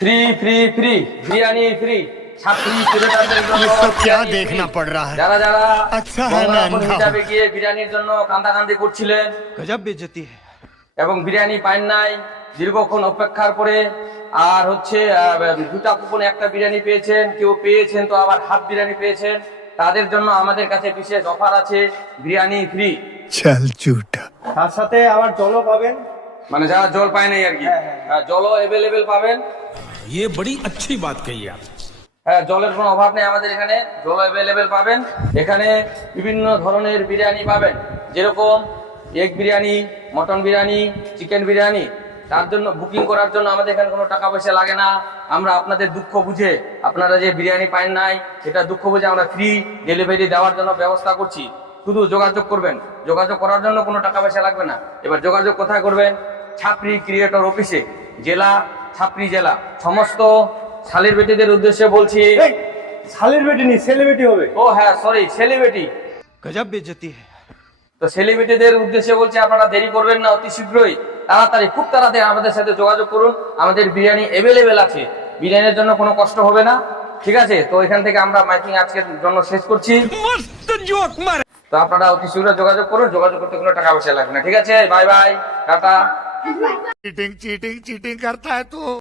Free free free biryani free ছাত্রী ক্রেতাদের জন্য ये सब क्या देखना पड़ रहा है। যারা যারা अच्छा है मैं গঙ্গারামপুর अंधा হিসাবে গিয়ে বিরিয়ানির জন্য কান্দাকান্দি করছিলেন गजब बेइज्जती है। এবং বিরিয়ানি পান নাই, দীর্ঘক্ষণ অপেক্ষার পরে আর হচ্ছে দুটা কুপনে একটা বিরিয়ানি পেয়েছেন, কেউ পেয়েছেন তো আবার হাফ বিরিয়ানি পেয়েছেন, তাদের জন্য আমাদের কাছে বিশেষ অফার আছে, বিরিয়ানি ফ্রি। चल झूठा। তার সাথে আবার জলও পাবেন। মানে যারা জল পায় নাই আর কি, জলও অ্যাভেলেবেল পাবেন। ये बड़ी अच्छी बात कही आप। হ্যাঁ, জলের কোনো অভাব নেই আমাদের এখানে, জল অ্যাভেলেবেল পাবেন। এখানে বিভিন্ন ধরনের বিরিয়ানি পাবেন, যেরকম egg biryani, mutton biryani, chicken biryani. তার জন্য বুকিং করার জন্য আমাদের এখানে কোনো টাকা পয়সা লাগে না। আমরা আপনাদের দুঃখ বুঝে, আপনারা যে বিরিয়ানি পান নাই সেটা দুঃখ বুঝে আমরা ফ্রি ডেলিভারি দেওয়ার জন্য ব্যবস্থা করছি। শুধু যোগাযোগ করবেন, যোগাযোগ করার জন্য কোনো টাকা পয়সা লাগবে না। এবার যোগাযোগ কোথায় করবেন? ছাপড়ি ক্রিয়েটর অফিসে, জেলা ছাপড়ি জেলা। সমস্ত শালীর বেটিদের উদ্দেশ্যে বলছি। এই শালের বেটি নি, সেলিব্রিটি হবে। ও হ্যাঁ, সরি, সেলিব্রিটি। गजब बेइज्जती है। তো সেলিব্রিটিদের উদ্দেশ্যে বলছি, আপনারা দেরি করবেন না, অতি শীঘ্রই তাড়াতাড়ি, খুব তাড়াতাড়ি আমাদের সাথে যোগাযোগ করুন। আমাদের বিরিয়ানি অ্যাভেলেবেল আছে, বিরিয়ানির জন্য কোনো কষ্ট হবে না। ঠিক আছে, তো এখান থেকে আমরা মাইকিং আজকের জন্য শেষ করছি। তো আপনারা অতি শীঘ্র যোগাযোগ করুন, যোগাযোগ করতে কোনো টাকা পয়সা লাগবে না। ঠিক আছে, bye bye, tata. Cheating cheating cheating करता है तू।